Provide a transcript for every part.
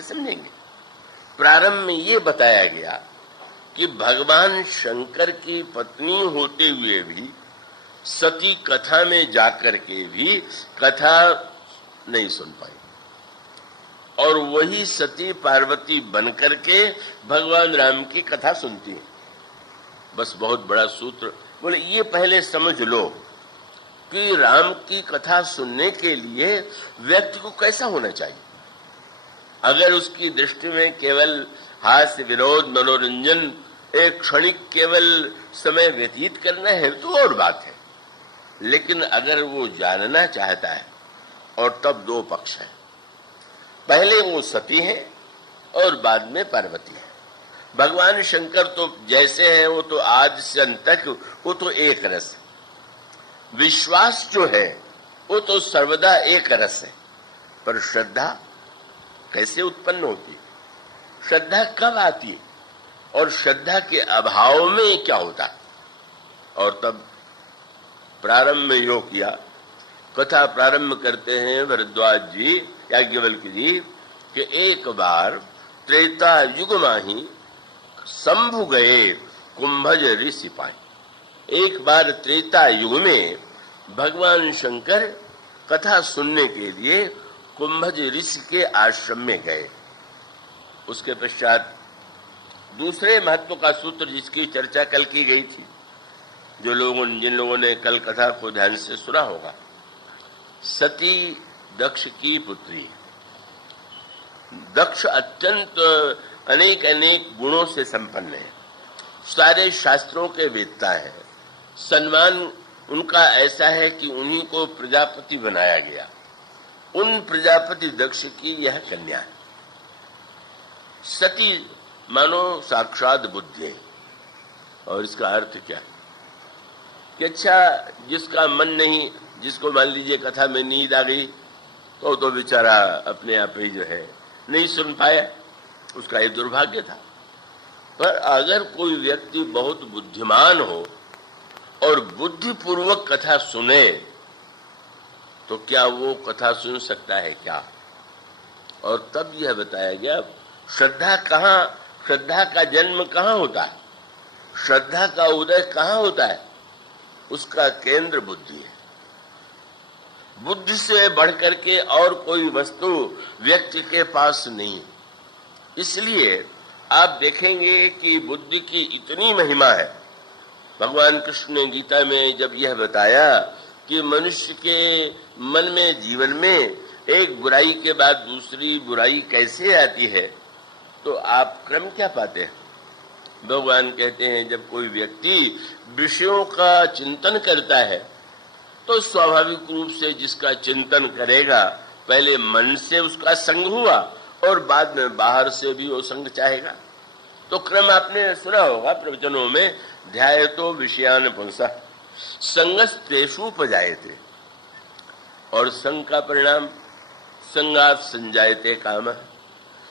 से समझेंगे। प्रारंभ में ये बताया गया कि भगवान शंकर की पत्नी होते हुए भी सती कथा में जाकर के भी कथा नहीं सुन पाई, और वही सती पार्वती बनकर के भगवान राम की कथा सुनती है। बस बहुत बड़ा सूत्र बोले, ये पहले समझ लो कि राम की कथा सुनने के लिए व्यक्ति को कैसा होना चाहिए। अगर उसकी दृष्टि में केवल हास्य विनोद मनोरंजन एक क्षणिक केवल समय व्यतीत करना है तो और बात है, लेकिन अगर वो जानना चाहता है, और तब दो पक्ष है, पहले वो सती है और बाद में पार्वती है। भगवान शंकर तो जैसे हैं वो तो आज से अंत तक वो तो एक रस है। विश्वास जो है वो तो सर्वदा एक रस है, पर श्रद्धा कैसे उत्पन्न होती है, श्रद्धा कब आती है, और श्रद्धा के अभाव में क्या होता है। और तब प्रारंभ में यो किया, कथा प्रारंभ करते हैं भरद्वाज जी याज्ञवल्क्य जी कि एक बार त्रेता युग माही शंभु गए कुंभज ऋषि पाए। एक बार त्रेता युग में भगवान शंकर कथा सुनने के लिए कुंभज ऋषि के आश्रम में गए। उसके पश्चात दूसरे महत्व का सूत्र जिसकी चर्चा कल की गई थी, जिन लोगों ने कल कथा को ध्यान से सुना होगा, सती दक्ष की पुत्री। दक्ष अत्यंत अनेक अनेक गुणों से संपन्न है, सारे शास्त्रों के वेदता है, सम्मान उनका ऐसा है कि उन्हीं को प्रजापति बनाया गया। उन प्रजापति दक्ष की यह कन्या है। सती मानो साक्षात बुद्धि है। और इसका अर्थ क्या है कि अच्छा, जिसका मन नहीं, जिसको मान लीजिए कथा में नींद आ गई तो बेचारा अपने आप ही जो है नहीं सुन पाया, उसका ये दुर्भाग्य था। पर अगर कोई व्यक्ति बहुत बुद्धिमान हो और बुद्धिपूर्वक कथा सुने तो क्या वो कथा सुन सकता है क्या। और तब यह बताया गया श्रद्धा कहाँ, श्रद्धा का जन्म कहाँ होता है, श्रद्धा का उदय कहाँ होता है, उसका केंद्र बुद्धि है। बुद्धि से बढ़कर के और कोई वस्तु व्यक्ति के पास नहीं। इसलिए आप देखेंगे कि बुद्धि की इतनी महिमा है। भगवान कृष्ण ने गीता में जब यह बताया कि मनुष्य के मन में, जीवन में एक बुराई के बाद दूसरी बुराई कैसे आती है, तो आप क्रम क्या पाते हैं। भगवान कहते हैं जब कोई व्यक्ति विषयों का चिंतन करता है तो स्वाभाविक रूप से जिसका चिंतन करेगा, पहले मन से उसका संग हुआ और बाद में बाहर से भी वो संग चाहेगा। तो क्रम आपने सुना होगा प्रवचनों में, ध्यायतो विषयान पुंसः संगस्तेषुपजायते, और संग का परिणाम संगात् संजायते कामः।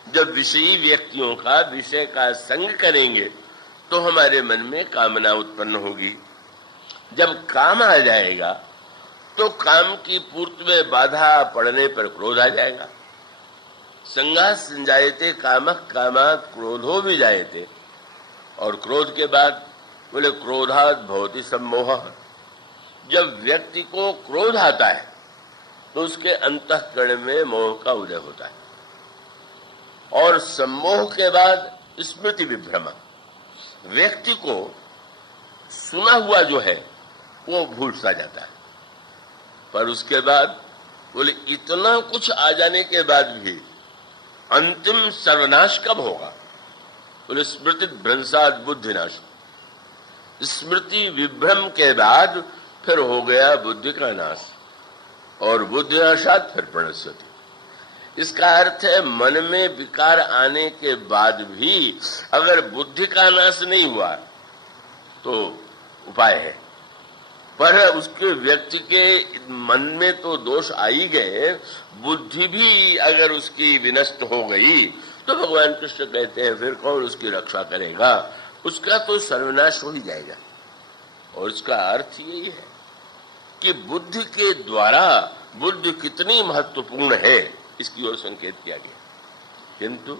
जब विषयी व्यक्तियों का विषय का संग करेंगे तो हमारे मन में कामना उत्पन्न होगी। जब काम आ जाएगा तो काम की पूर्ति में बाधा पड़ने पर क्रोध आ जाएगा। संगात् संजायते कामः कामात् क्रोधो विजायते, और क्रोध के बाद बोले क्रोधात् भवति सम्मोहः। जब व्यक्ति को क्रोध आता है तो उसके अंतःकरण में मोह का उदय होता है, और सम्मोह के बाद स्मृति विभ्रम। व्यक्ति को सुना हुआ जो है वो भूल सा जाता है। पर उसके बाद बोले इतना कुछ आ जाने के बाद भी अंतिम सर्वनाश कब होगा, बोले स्मृति भ्रंशात् बुद्धिनाश। स्मृति विभ्रम के बाद फिर हो गया बुद्धि का नाश, और बुद्धिनाशात् फिर प्रणश्यति। इसका अर्थ है मन में विकार आने के बाद भी अगर बुद्धि का नाश नहीं हुआ तो उपाय है, पर उसके व्यक्ति के मन में तो दोष आ ही गए, बुद्धि भी अगर उसकी विनष्ट हो गई तो भगवान कृष्ण कहते हैं फिर कौन उसकी रक्षा करेगा, उसका तो सर्वनाश हो ही जाएगा। और इसका अर्थ यही है कि बुद्धि के द्वारा बुद्धि कितनी महत्वपूर्ण है, इसकी ओर संकेत किया गया। किंतु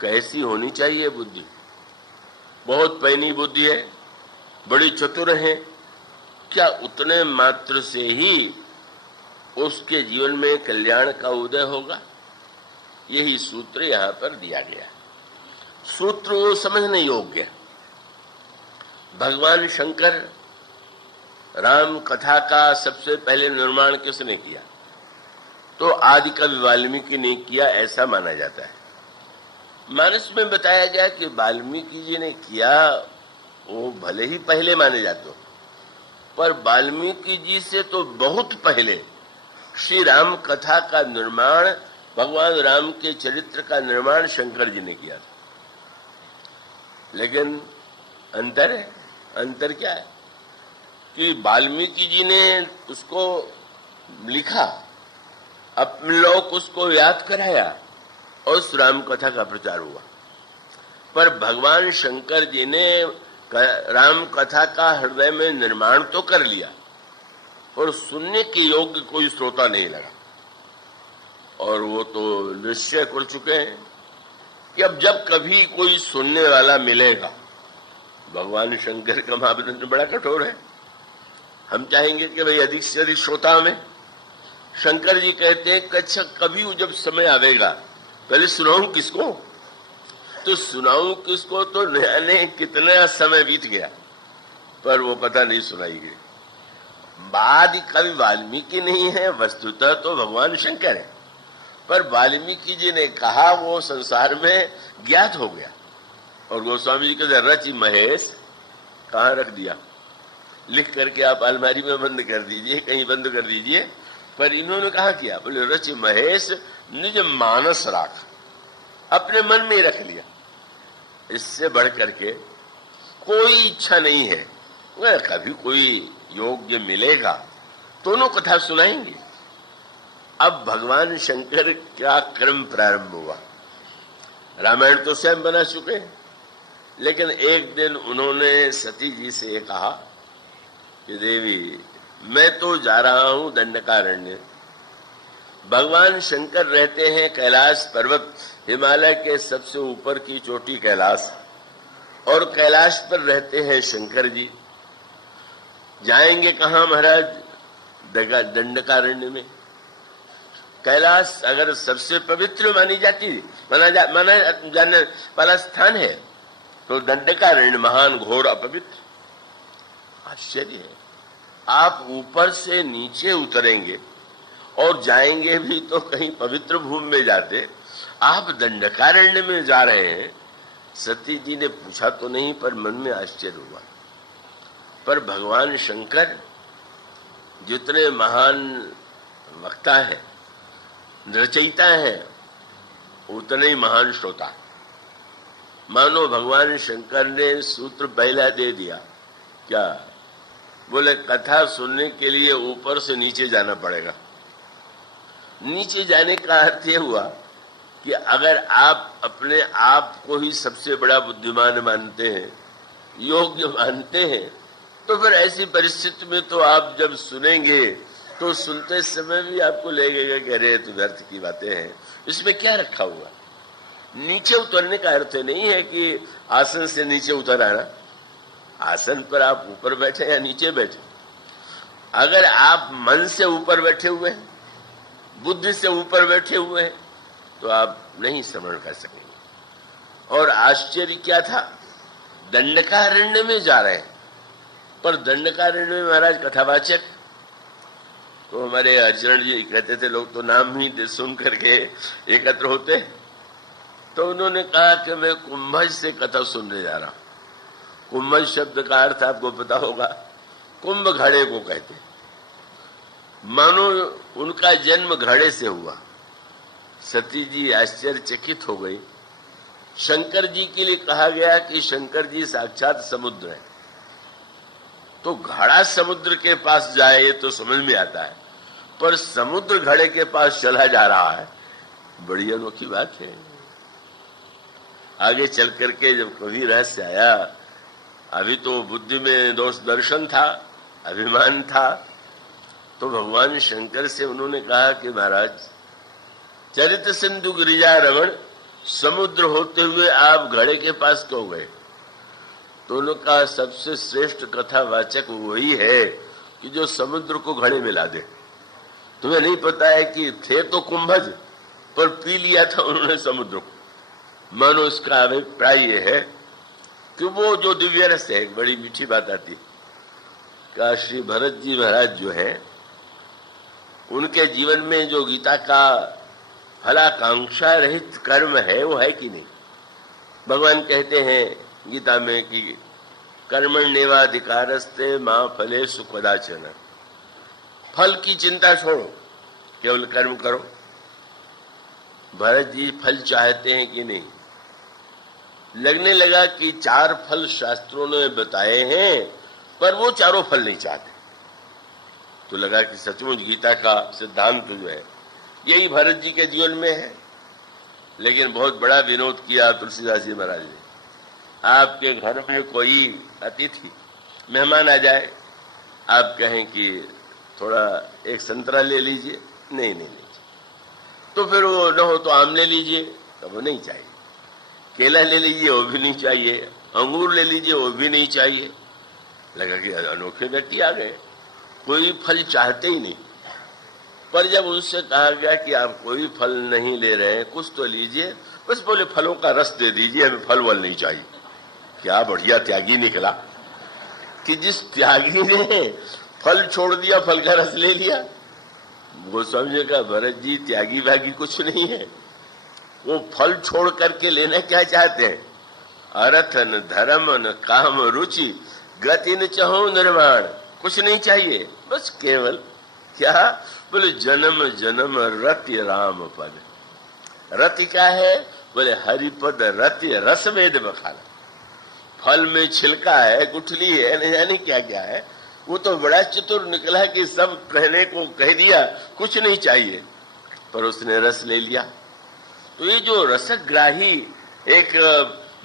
कैसी होनी चाहिए बुद्धि? बहुत पैनी बुद्धि है, बड़ी चतुर है, क्या उतने मात्र से ही उसके जीवन में कल्याण का उदय होगा? यही सूत्र यहां पर दिया गया। सूत्र वो समझने योग्य। भगवान शंकर राम कथा का सबसे पहले निर्माण किसने किया? तो आदि कवि वाल्मीकि ने किया, ऐसा माना जाता है। मानस में बताया गया कि वाल्मीकि जी ने किया, वो भले ही पहले माने जाते हो, पर वाल्मीकि जी से तो बहुत पहले श्री राम कथा का निर्माण, भगवान राम के चरित्र का निर्माण शंकर जी ने किया था। लेकिन अंतर है। अंतर क्या है कि वाल्मीकि जी ने उसको लिखा, अपने लोग उसको याद कराया और उस राम कथा का प्रचार हुआ। पर भगवान शंकर जी ने राम कथा का हृदय में निर्माण तो कर लिया, और सुनने के योग्य कोई श्रोता नहीं लगा। और वो तो निश्चय कर चुके हैं कि अब जब कभी कोई सुनने वाला मिलेगा, भगवान शंकर का मापदंड बड़ा कठोर है। हम चाहेंगे कि भाई अधिक से अधिक श्रोता में। शंकर जी कहते हैं कि अच्छा कभी जब समय आवेगा, पहले सुनाऊं किसको? तो सुनाऊं किसको तो न जाने कितना समय बीत गया, पर वो कथा नहीं सुनाई गई। बाद कवि वाल्मीकि नहीं है, वस्तुतः तो भगवान शंकर है, पर वाल्मीकि जी ने कहा वो संसार में ज्ञात हो गया। और गोस्वामी जी के रचि महेश कहाँ रख दिया, लिख करके आप अलमारी में बंद कर दीजिए, कहीं बंद कर दीजिए। पर इन्होंने कहा किया, बोले रचि महेश निज मानस राख, अपने मन में रख लिया। इससे बढ़ करके कोई इच्छा नहीं है। वह कभी कोई योग्य मिलेगा दोनों कथा सुनाएंगे। अब भगवान शंकर का क्रम प्रारंभ हुआ। रामायण तो स्वयं बना चुके हैं, लेकिन एक दिन उन्होंने सती जी से कहा कि देवी मैं तो जा रहा हूं दंडकारण्य। भगवान शंकर रहते हैं कैलाश पर्वत, हिमालय के सबसे ऊपर की चोटी कैलाश, और कैलाश पर रहते हैं शंकर जी। जाएंगे कहां महाराज? दंडकारण्य में। कैलाश अगर सबसे पवित्र मानी जाती माना जाने वाला स्थान है, तो दंडकारण्य महान घोर अपवित्र। आश्चर्य है, आप ऊपर से नीचे उतरेंगे और जाएंगे भी तो कहीं पवित्र भूमि में जाते, आप दंडकारण्य में जा रहे हैं। सती जी ने पूछा तो नहीं, पर मन में आश्चर्य हुआ। पर भगवान शंकर जितने महान वक्ता है, रचयिता है, उतने ही महान श्रोता। मानो भगवान शंकर ने सूत्र पहला दे दिया। क्या बोले? कथा सुनने के लिए ऊपर से नीचे जाना पड़ेगा। नीचे जाने का अर्थ यह हुआ कि अगर आप अपने आप को ही सबसे बड़ा बुद्धिमान मानते हैं, योग्य मानते हैं, तो फिर ऐसी परिस्थिति में तो आप जब सुनेंगे तो सुनते समय भी आपको लगेगा कि अरे तो व्यर्थ की बातें हैं, इसमें क्या रखा हुआ। नीचे उतरने का अर्थ नहीं है कि आसन से नीचे उतर आना। आसन पर आप ऊपर बैठे या नीचे बैठे, अगर आप मन से ऊपर बैठे हुए हैं, बुद्धि से ऊपर बैठे हुए हैं, तो आप नहीं श्रवण कर सकेंगे। और आश्चर्य क्या था, दंडकारण्य में जा रहे हैं, पर दंडकारण्य में महाराज कथावाचक, तो हमारे हरिचरण जी कहते थे लोग तो नाम ही सुन करके एकत्र होते। तो उन्होंने कहा कि मैं कुंभज से कथा सुनने जा रहा हूं। कुंभज शब्द का अर्थ आपको पता होगा, कुंभ घड़े को कहते, मानो उनका जन्म घड़े से हुआ। सती जी आश्चर्यचकित हो गई। शंकर जी के लिए कहा गया कि शंकर जी साक्षात समुद्र है, तो घड़ा समुद्र के पास जाए ये तो समझ में आता है, पर समुद्र घड़े के पास चला जा रहा है, बड़ी अनोखी बात है। आगे चल करके जब कभी रहस्य आया, अभी तो बुद्धि में दोष दर्शन था, अभिमान था, तो भगवान शंकर से उन्होंने कहा कि महाराज चरित सिंधु गिरिजा रमण समुद्र होते हुए आप घड़े के पास क्यों गए? दोनों का सबसे श्रेष्ठ कथावाचक वही है कि जो समुद्र को घड़े में ला दे। तुम्हें नहीं पता है कि थे तो कुंभज, पर पी लिया था उन्होंने समुद्र को। मानो इसका अभिप्राय यह है कि वो जो दिव्य रस है, एक बड़ी मीठी बात आती है का श्री भरत जी महाराज जो है, उनके जीवन में जो गीता का फलाकांक्षा रहित कर्म है वो है कि नहीं? भगवान कहते हैं गीता में कि कर्मण्येवाधिकारस्ते मां फलेषु कदाचन। फल की चिंता छोड़ो, केवल कर्म करो। भरत जी फल चाहते हैं कि नहीं? लगने लगा कि 4 फल शास्त्रों ने बताए हैं, पर वो चारों फल नहीं चाहते। तो लगा कि सचमुच गीता का सिद्धांत जो है यही भरत जी के जीवन में है। लेकिन बहुत बड़ा विनोद किया तुलसीदास जी महाराज ने। आपके घर में कोई अतिथि मेहमान आ जाए, आप कहें कि थोड़ा एक संतरा ले लीजिए, नहीं, तो फिर वो न हो तो आम ले लीजिए, तो वो नहीं चाहिए। केला ले लीजिए, वो भी नहीं चाहिए। अंगूर ले लीजिए, वो भी नहीं चाहिए। लगा कि अनोखे व्यक्ति आ गए, कोई फल चाहते ही नहीं। पर जब उनसे कहा गया कि आप कोई फल नहीं ले रहे हैं, कुछ तो लीजिए, बस बोले फलों का रस दे दीजिए, हमें फल वल नहीं चाहिए। क्या बढ़िया त्यागी निकला कि जिस त्यागी ने फल छोड़ दिया, फल का रस ले लिया। वो समझेगा भरत जी त्यागी व्यागी कुछ नहीं है, वो फल छोड़ करके लेना क्या चाहते हैं? अर्थ न धर्म न काम रुचि गति न चाहो निर्माण, कुछ नहीं चाहिए, बस केवल क्या बोले जन्म जन्म रति राम पद। रति क्या है? बोले हरिपद रति रस वेद बखाना। फल में छिलका है, गुठली है, नहीं जाने क्या क्या है। वो तो बड़ा चतुर निकला कि सब कहने को कह दिया, कुछ नहीं चाहिए, पर उसने रस ले लिया। तो ये जो रसग्राही एक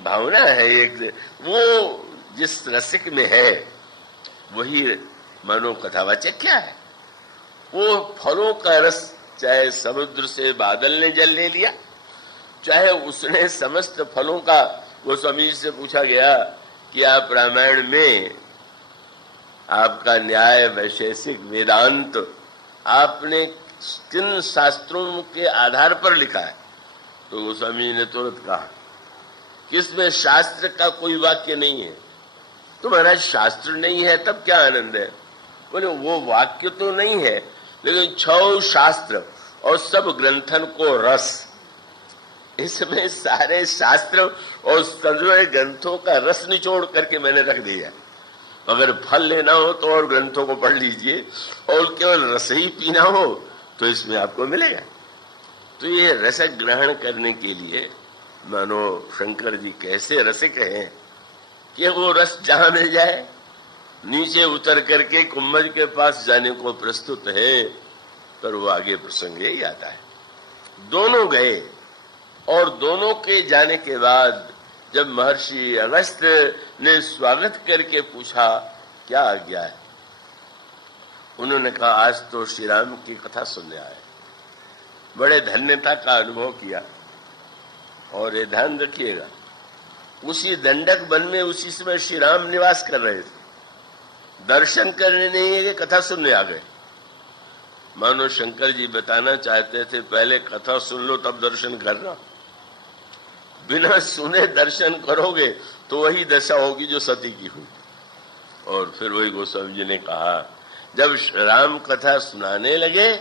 भावना है, एक वो जिस रसिक में है, वही मानो कथावाचक क्या है? वो फलों का रस, चाहे समुद्र से बादल ने जल ले लिया, चाहे उसने समस्त फलों का, गोस्वामी से पूछा गया कि आप रामायण में आपका न्याय वैशेषिक वेदांत आपने किन शास्त्रों के आधार पर लिखा है? तो गोस्वामी ने तुरंत कहा कि इसमें शास्त्र का कोई वाक्य नहीं है। तो महाराज शास्त्र नहीं है तब क्या आनंद है? बोले वो वाक्य तो नहीं है, लेकिन 6 शास्त्र और सब ग्रंथन को रस, इसमें सारे शास्त्र और संजय ग्रंथों का रस निचोड़ करके मैंने रख दिया। अगर फल लेना हो तो और ग्रंथों को पढ़ लीजिए, और केवल रस ही पीना हो तो इसमें आपको मिलेगा। तो ये रस ग्रहण करने के लिए मानो शंकर जी कैसे रसिक हैं कि वो रस जहां मिल जाए नीचे उतर करके कुंभज के पास जाने को प्रस्तुत है। पर वो आगे प्रसंग यही आता है। दोनों गए, और दोनों के जाने के बाद जब महर्षि अगस्त ने स्वागत करके पूछा क्या आज्ञा है, उन्होंने कहा आज तो श्री राम की कथा सुनने आए, बड़े धन्यता का अनुभव किया। और ये ध्यान रखिएगा, उसी दंडक वन में उसी समय श्री राम निवास कर रहे थे। दर्शन करने नहीं है कि कथा सुनने आ गए। मानो शंकर जी बताना चाहते थे पहले कथा सुन लो तब दर्शन करना। बिना सुने दर्शन करोगे तो वही दशा होगी जो सती की हुई। और फिर वही गोस्वामी जी ने कहा जब राम कथा सुनाने लगे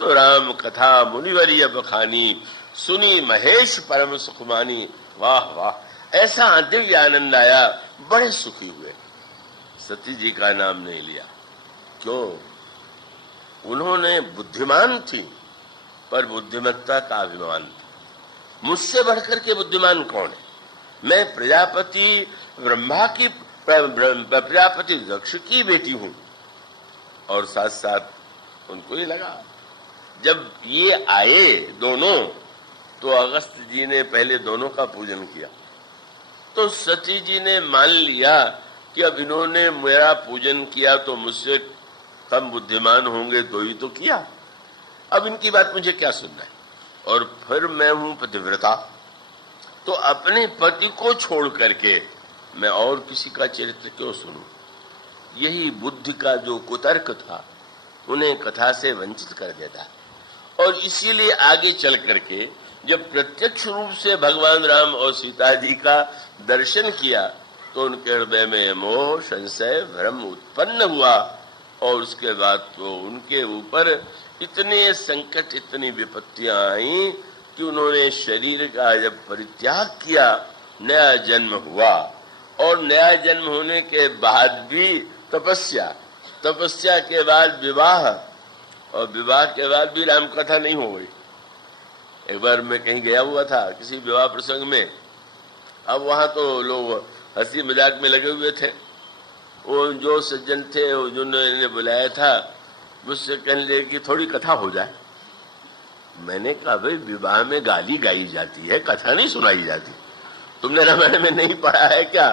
तो राम कथा मुनिवर्य बखानी सुनी महेश परम सुखमानी। वाह वाह, ऐसा दिव्य आनंद आया, बड़े सुखी हुए। सती जी का नाम नहीं लिया, क्यों? उन्होंने बुद्धिमान थी, पर बुद्धिमत्ता का अभिमान था। मुझसे बढ़कर के बुद्धिमान कौन है? मैं प्रजापति ब्रह्मा की प्रजापति दक्ष की बेटी हूं। और साथ साथ उनको ये लगा, जब ये आए दोनों तो अगस्त जी ने पहले दोनों का पूजन किया। तो सती जी ने मान लिया कि अब इन्होंने मेरा पूजन किया तो मुझसे कम बुद्धिमान होंगे, तो ही तो किया, अब इनकी बात मुझे क्या सुनना है। और फिर मैं हूं पतिव्रता, तो अपने पति को छोड़ करके मैं और किसी का चरित्र क्यों सुनूं? यही बुद्धि का जो कुतर्क था उन्हें कथा से वंचित कर देता। और इसीलिए आगे चल करके जब प्रत्यक्ष रूप से भगवान राम और सीता जी का दर्शन किया तो उनके हृदय में मोह, संशय, भ्रम उत्पन्न हुआ और उसके बाद तो उनके ऊपर इतने संकट, इतनी विपत्तियां आई कि उन्होंने शरीर का जब परित्याग किया, नया जन्म हुआ। और नया जन्म होने के बाद भी तपस्या के बाद विवाह, और विवाह के बाद भी राम कथा नहीं हो गई। एक बार मैं कहीं गया हुआ था किसी विवाह प्रसंग में, अब वहां तो लोग हंसी मजाक में लगे हुए थे। वो जो सज्जन थे जिन्होंने बुलाया था मुझसे कहने लगे कि थोड़ी कथा हो जाए। मैंने कहा भाई विवाह में गाली गाई जाती है, कथा नहीं सुनाई जाती। तुमने रामायण में नहीं पढ़ा है क्या?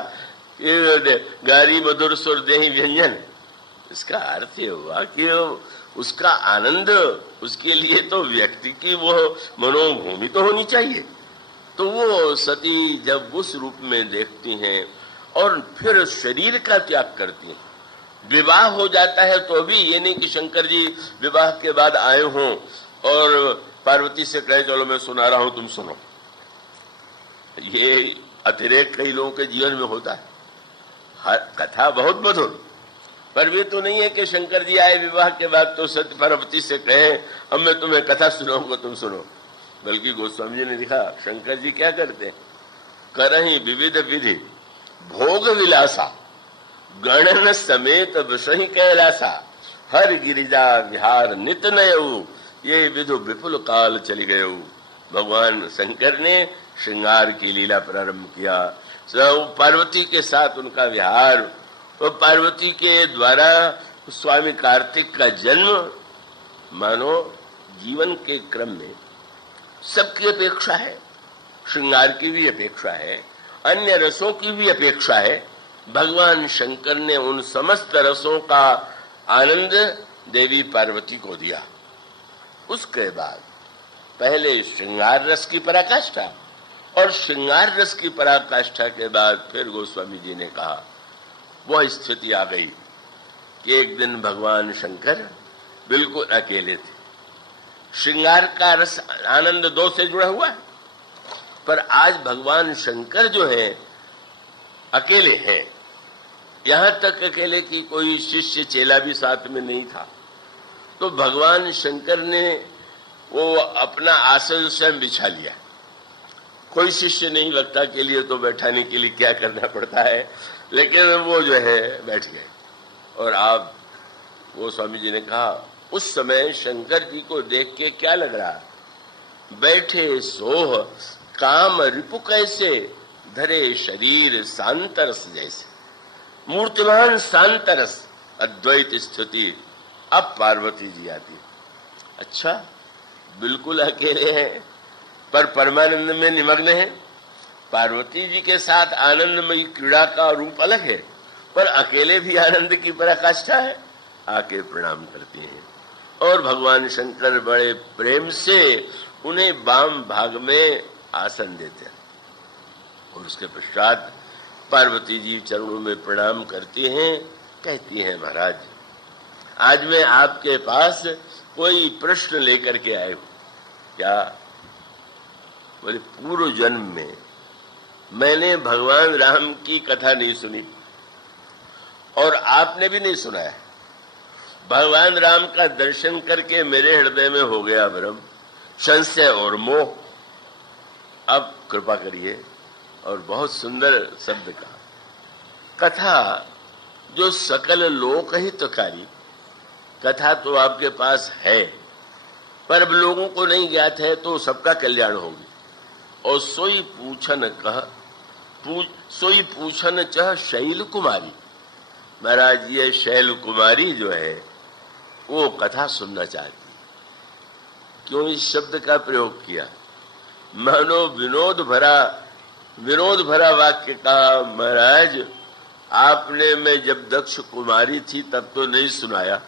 गारी मधुर सुर देहि व्यंजन। इसका अर्थ ये हुआ कि उसका आनंद, उसके लिए तो व्यक्ति की वो मनोभूमि तो होनी चाहिए। तो वो सती जब उस रूप में देखती हैं और फिर शरीर का त्याग करती हैं, विवाह हो जाता है तो भी ये नहीं कि शंकर जी विवाह के बाद आए हों और पार्वती से कहे चलो मैं सुना रहा हूं तुम सुनो। ये अतिरेक कई लोगों के जीवन में होता है। हर कथा बहुत मधुर, पर वे तो नहीं है कि शंकर जी आए विवाह के बाद तो सत्य पार्वती से कहे अब मैं तुम्हें कथा सुनाऊंगा तुम सुनो। बल्कि गोस्वामी जी ने लिखा शंकर जी क्या करते हैं, करहि विविध विधि भोग विलासा, गणन समेत विषहि कैलासा, हर गिरिजा विहार नित नयऊ, ये विधु विपुल काल चली गयऊ। भगवान शंकर ने श्रृंगार की लीला प्रारंभ किया, पार्वती के साथ उनका विहार, और पार्वती के द्वारा स्वामी कार्तिक का जन्म। मानो जीवन के क्रम में सबकी अपेक्षा है, श्रृंगार की भी अपेक्षा है, अन्य रसों की भी अपेक्षा है। भगवान शंकर ने उन समस्त रसों का आनंद देवी पार्वती को दिया। उसके बाद पहले श्रृंगार रस की पराकाष्ठा, और श्रृंगार रस की पराकाष्ठा के बाद फिर गोस्वामी जी ने कहा वह स्थिति आ गई कि एक दिन भगवान शंकर बिल्कुल अकेले थे। श्रृंगार का रस आनंद दो से जुड़ा हुआ है, पर आज भगवान शंकर जो है अकेले हैं। यहां तक अकेले की कोई शिष्य चेला भी साथ में नहीं था। तो भगवान शंकर ने वो अपना आसन स्वयं बिछा लिया। कोई शिष्य नहीं, वक्ता के लिए तो बैठाने के लिए क्या करना पड़ता है, लेकिन वो जो है बैठ गए। और आप वो स्वामी जी ने कहा उस समय शंकर जी को देख के क्या लग रहा, बैठे सोह काम रिपु कैसे, धरे शरीर सांतरस जैसे। मूर्तिमान सांतरस अद्वैत स्थिति। अब पार्वती जी आती, अच्छा बिल्कुल अकेले हैं पर परमानंद में निमग्न है। पार्वती जी के साथ आनंदमयी क्रीड़ा का रूप अलग है, पर अकेले भी आनंद की पराकाष्ठा है। आके प्रणाम करती हैं और भगवान शंकर बड़े प्रेम से उन्हें वाम भाग में आसन देते हैं। और उसके पश्चात पार्वती जी चरणों में प्रणाम करती हैं, कहती हैं महाराज आज मैं आपके पास कोई प्रश्न लेकर के आए हूं। क्या? बोले पूर्व जन्म में मैंने भगवान राम की कथा नहीं सुनी और आपने भी नहीं सुनाया। भगवान राम का दर्शन करके मेरे हृदय में हो गया भ्रम, संशय और मोह। अब कृपा करिए, और बहुत सुंदर शब्द का कथा जो सकल लोक हितकारी कथा तो आपके पास है, पर अब लोगों को नहीं ज्ञात है तो सबका कल्याण होगी। और सोई पूछन चह शैल कुमारी। महाराज ये शैल कुमारी जो है वो कथा सुनना चाहती। क्यों इस शब्द का प्रयोग किया? मानो विनोद भरा वाक्य कहा। महाराज आपने मैं जब दक्ष कुमारी थी तब तो नहीं सुनाया,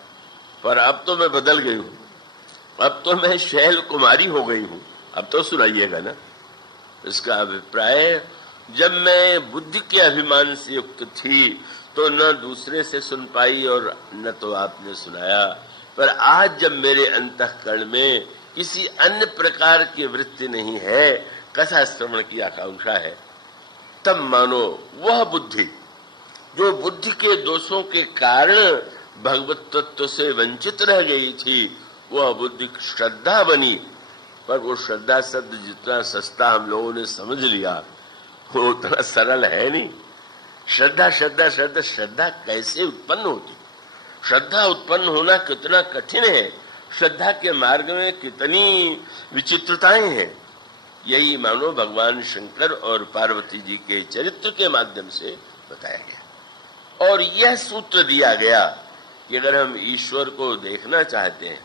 पर अब तो मैं बदल गई हूं, अब तो मैं शैल कुमारी हो गई हूं, अब तो सुनाइएगा ना। इसका अभिप्राय, जब मैं बुद्धि के अभिमान से युक्त थी तो न दूसरे से सुन पाई और न तो आपने सुनाया, पर आज जब मेरे अंतःकरण में किसी अन्य प्रकार की वृत्ति नहीं है, कथा श्रवण की आकांक्षा है, तब मानो वह बुद्धि जो बुद्धि के दोषों के कारण भगवत तत्व से वंचित रह गई थी, वह बुद्धि श्रद्धा बनी। पर वो श्रद्धा शब्द जितना सस्ता हम लोगों ने समझ लिया, वो उतना सरल है नहीं। श्रद्धा श्रद्धा श्रद्धा श्रद्धा कैसे उत्पन्न होती, श्रद्धा उत्पन्न होना कितना कठिन है, श्रद्धा के मार्ग में कितनी विचित्रताएं हैं। यही मानो भगवान शंकर और पार्वती जी के चरित्र के माध्यम से बताया गया। और यह सूत्र दिया गया कि अगर हम ईश्वर को देखना चाहते हैं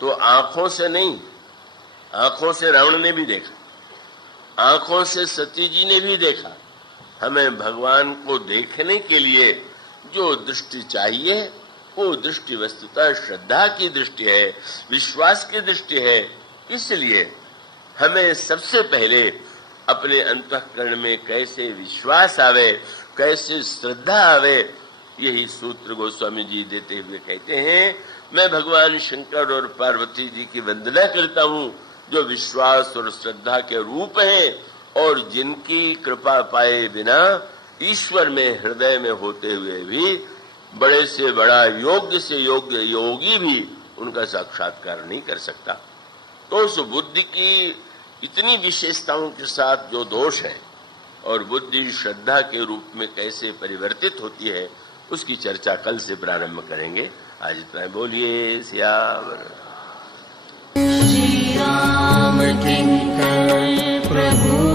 तो आंखों से नहीं, आंखों से रावण ने भी देखा, आंखों से सती जी ने भी देखा। हमें भगवान को देखने के लिए जो दृष्टि चाहिए, वो दृष्टि वस्तुतः श्रद्धा की दृष्टि है, विश्वास की दृष्टि है। इसलिए हमें सबसे पहले अपने अंतःकरण में कैसे विश्वास आवे, कैसे श्रद्धा आवे, यही सूत्र गोस्वामी जी देते हुए कहते हैं, मैं भगवान शंकर और पार्वती जी की वंदना करता हूँ जो विश्वास और श्रद्धा के रूप हैं और जिनकी कृपा पाए बिना ईश्वर में हृदय में होते हुए भी बड़े से बड़ा योग्य से योग्य योगी भी उनका साक्षात्कार नहीं कर सकता। तो उस बुद्धि की इतनी विशेषताओं के साथ जो दोष है और बुद्धि श्रद्धा के रूप में कैसे परिवर्तित होती है, उसकी चर्चा कल से प्रारंभ करेंगे। आज इतना बोलिए सियावर श्री राम किंकर प्रभु